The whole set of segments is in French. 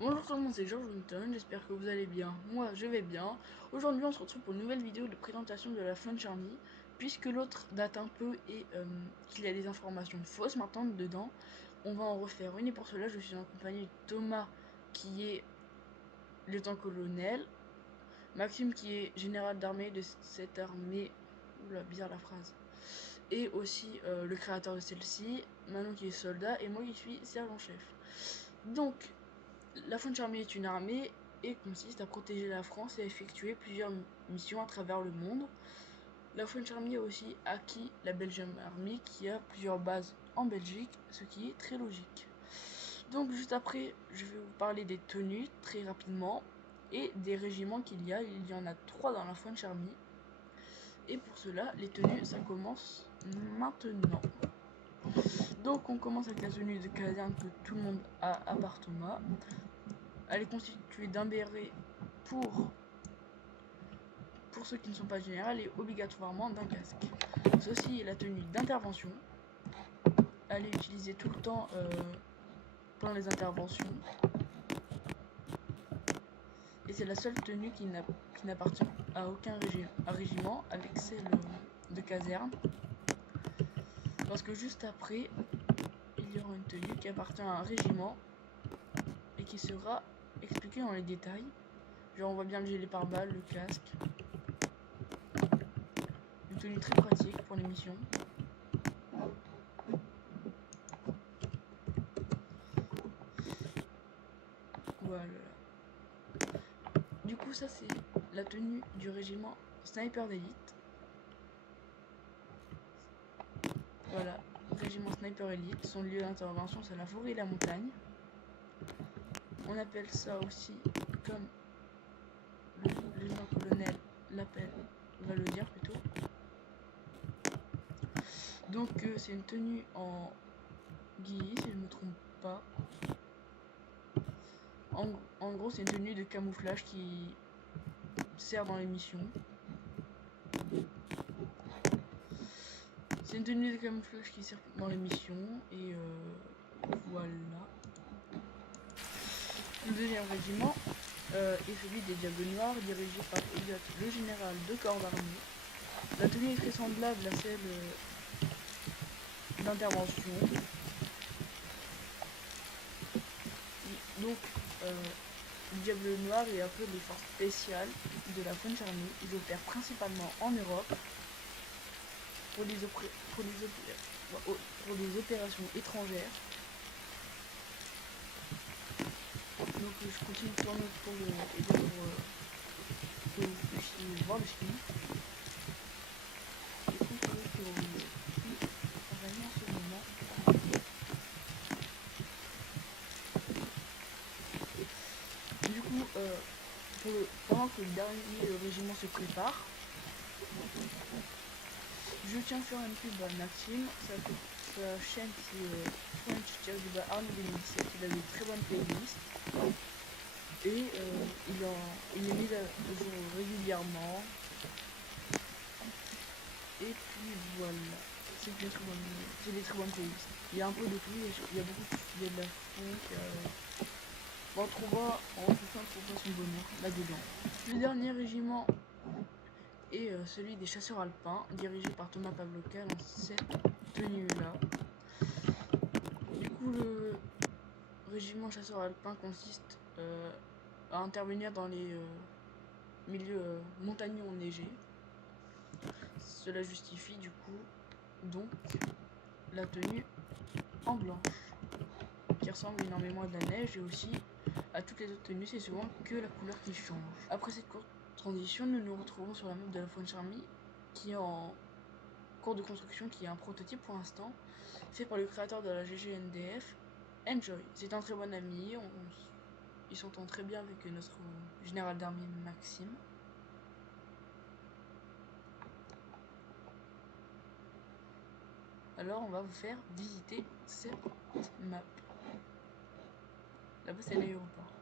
Bonjour tout le monde, c'est George Winton, j'espère que vous allez bien. Moi, je vais bien. Aujourd'hui, on se retrouve pour une nouvelle vidéo de présentation de la Fun Charmy. Puisque l'autre date un peu et qu'il y a des informations fausses maintenant dedans, on va en refaire une. Et pour cela, je suis en compagnie de Thomas, qui est lieutenant-colonel, Maxime, qui est général d'armée de cette armée. Oula, bizarre la phrase. Et aussi le créateur de celle-ci, Manon, qui est soldat, et moi qui suis sergent-chef. Donc, la Fun Charmy est une armée et consiste à protéger la France et à effectuer plusieurs missions à travers le monde. La Fun Charmy a aussi acquis la Belgium Army qui a plusieurs bases en Belgique, ce qui est très logique. Donc juste après, je vais vous parler des tenues très rapidement et des régiments qu'il y a. Il y en a 3 dans la Fun Charmy. Et pour cela, les tenues, ça commence maintenant. Donc on commence avec la tenue de caserne que tout le monde a à part Thomas. Elle est constituée d'un béret pour ceux qui ne sont pas générales et obligatoirement d'un casque. Ceci est la tenue d'intervention. Elle est utilisée tout le temps pendant les interventions. Et c'est la seule tenue qui n'appartient à aucun régiment avec celle de caserne. Parce que juste après, il y aura une tenue qui appartient à un régiment et qui sera expliquée dans les détails. Genre on voit bien le gilet pare-balles, le casque. Une tenue très pratique pour les missions. Voilà. Du coup, ça c'est la tenue du régiment Sniper d'élite. Voilà, régiment Sniper Elite. Son lieu d'intervention, c'est la forêt et la montagne. On appelle ça aussi, comme le lieutenant-colonel l'appelle, va le dire plutôt. Donc c'est une tenue en gris, si je ne me trompe pas. En gros, c'est une tenue de camouflage qui sert dans les missions. C'est une tenue de camouflage qui sert dans les missions et voilà. Le deuxième régiment est celui des Diables Noirs, dirigé par Elliot, le général de corps d'armée. La tenue est très semblable à celle d'intervention. Donc, le Diable Noir est un peu les forces spéciales de la Fun Charmy. Ils opèrent principalement en Europe pour les opérations étrangères. Donc je continue de tourner pour que vous puissiez voir le film. Et donc que en ce moment. Du coup, pendant que le dernier régiment se prépare, je tiens à faire une pub à Maxime. Sa chaîne c'est French-Army 2017. Il a des très bonnes playlists. Et il est mis à jour régulièrement. Et puis voilà, c'est des très bonnes playlists. Il y a un peu de tout, il y a de la funk, on trouvera son bonheur là-dedans. Le dernier régiment est celui des chasseurs alpins, dirigé par Thomas Pavloka dans cette tenue-là. Du coup, le régiment chasseurs alpins consiste à intervenir dans les milieux montagneux enneigés. Cela justifie du coup donc la tenue en blanche qui ressemble énormément à de la neige et aussi à toutes les autres tenues, c'est souvent que la couleur qui change. Après cette courte transition, nous nous retrouvons sur la map de la Fun Charmy qui est en cours de construction, qui est un prototype pour l'instant, fait par le créateur de la GGNDF, Enjoy. C'est un très bon ami, il s'entend très bien avec notre général d'armée Maxime. Alors on va vous faire visiter cette map. Là-bas c'est l'aéroport.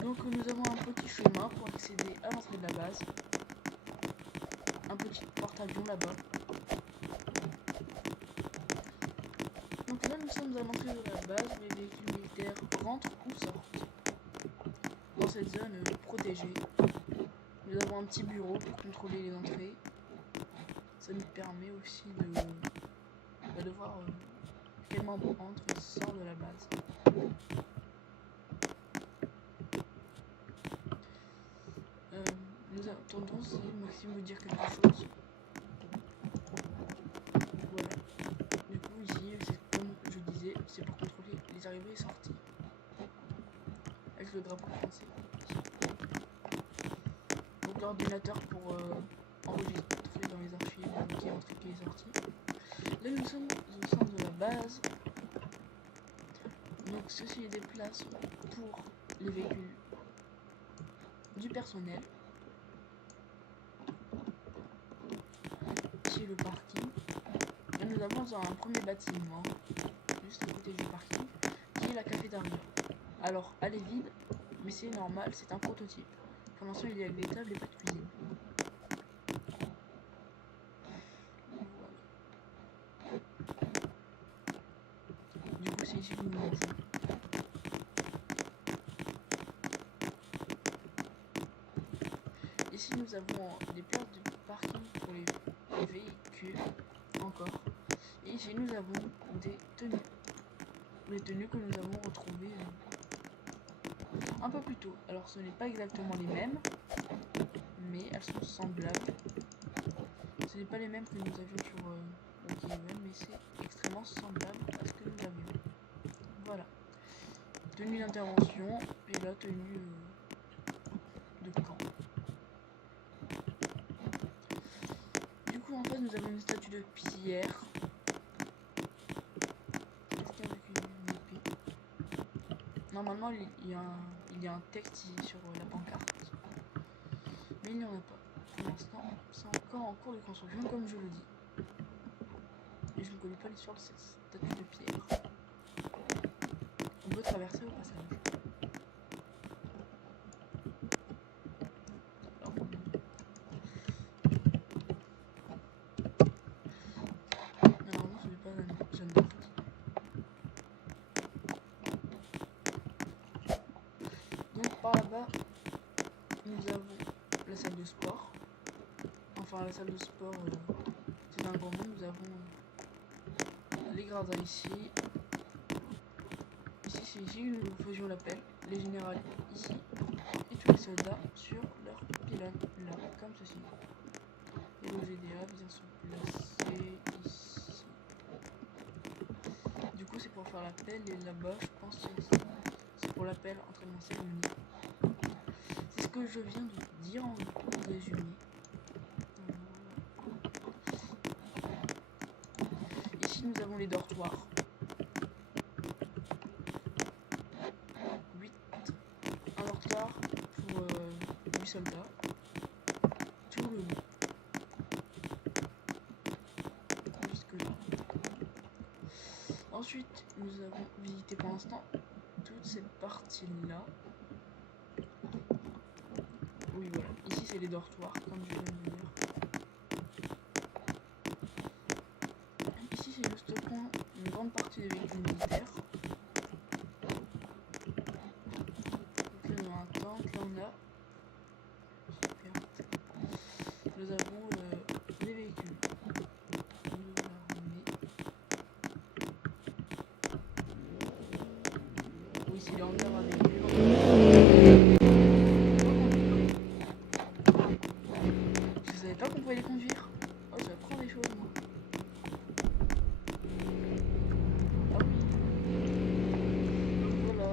Donc nous avons un petit chemin pour accéder à l'entrée de la base. Un petit porte-avions là-bas. nous sommes à l'entrée de la base où les véhicules militaires rentrent ou sortent. Dans cette zone protégée, nous avons un petit bureau pour contrôler les entrées. Ça nous permet aussi de voir quel membre entre et sort de la base. Nous attendons si Maxime veut dire quelque chose. Voilà. Du coup ici, c'est comme je disais, c'est pour contrôler les arrivées et sorties. Avec le drapeau français. Donc l'ordinateur pour enregistrer dans les archives qui est entré, qui est sorti. Là nous sommes au sein de la base. Donc ceci est des places pour les véhicules du personnel. Ici le parking. Et nous avons un premier bâtiment juste à côté du parking qui est la cafétéria. Alors elle est vide mais c'est normal, c'est un prototype. Pour l'instant il y a des tables et pas de cuisine. Du coup c'est ici que nous mangeons. Ici nous avons des places de parking pour les véhicules encore. Et ici nous avons des tenues. Les tenues que nous avons retrouvées un peu plus tôt. Alors ce n'est pas exactement les mêmes, mais elles sont semblables. Ce n'est pas les mêmes que nous avions sur Wikilevel, mais c'est extrêmement semblable à ce que nous avions. Voilà. Tenue d'intervention et la tenue de camp. Du coup en fait nous avons une statue de pierre. Normalement il y a un texte sur la pancarte, mais il n'y en a pas. Pour l'instant c'est encore en cours de construction comme je le dis. Et je ne connais pas l'histoire de cette statue de pierre. On peut traverser au passage. Normalement ce n'est pas un Jeanne d'Arc. Donc par là-bas, nous avons la salle de sport. Enfin la salle de sport, c'est un grand nom. Nous avons les gradins ici. Ici c'est ici que nous faisions l'appel. Les généraux ici. Et tous les soldats sur leur pylône là, comme ceci. Et nos GDA bien sont placés ici. Du coup c'est pour faire l'appel et là-bas je pense que c'est pour l'appel entraînement cérémonie. C'est ce que je viens de dire en résumé. Ici nous avons les dortoirs. 8. Un dortoir pour 8 soldats. Tout le long. Jusque là. Ensuite nous avons visité pour l'instant toute cette partie là. Oui voilà, ici c'est les dortoirs comme je viens de dire. Ici c'est juste une grande partie des véhicules militaires. Donc là on a un tank, là on a super. Nous avons les véhicules. Oui c'est les hangars à véhicules. Je savais pas qu'on pouvait les conduire. Oh, j'apprends des choses, moi. Ah oui. Voilà.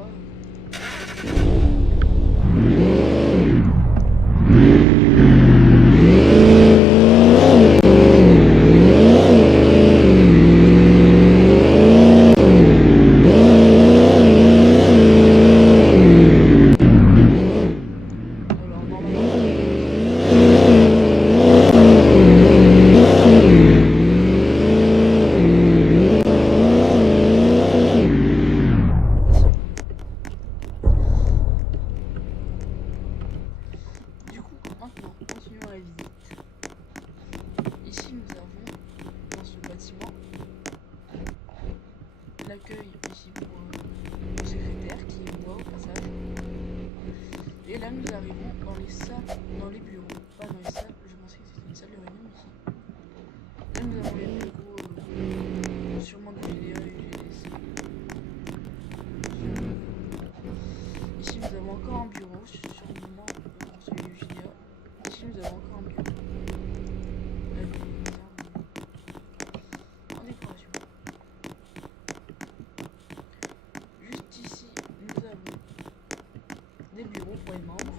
l'accueil ici pour le secrétaire qui est moi au passage. Et là nous arrivons dans les salles, dans les bureaux, pas dans les salles, je pensais que c'était une salle de réunion ici. Là nous avons les bureaux sûrement de GDA et UGDC. Ici nous avons encore un bureau, sûrement pour celui du GDA. Ici nous avons encore un bureau. En décoration. Juste ici nous avons des bureaux pour les membres.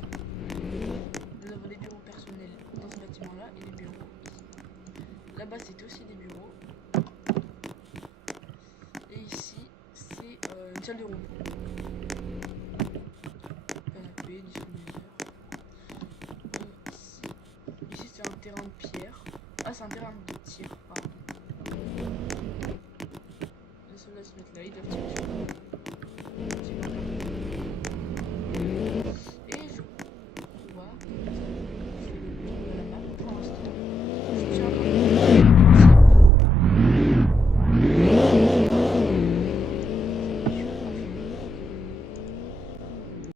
Nous avons des bureaux personnels dans ce bâtiment là et des bureaux ici. Là-bas c'est aussi des bureaux. Et ici c'est une salle de repos. Canapé, distributeur. Ici c'est un terrain de pierre. Ah c'est un terrain de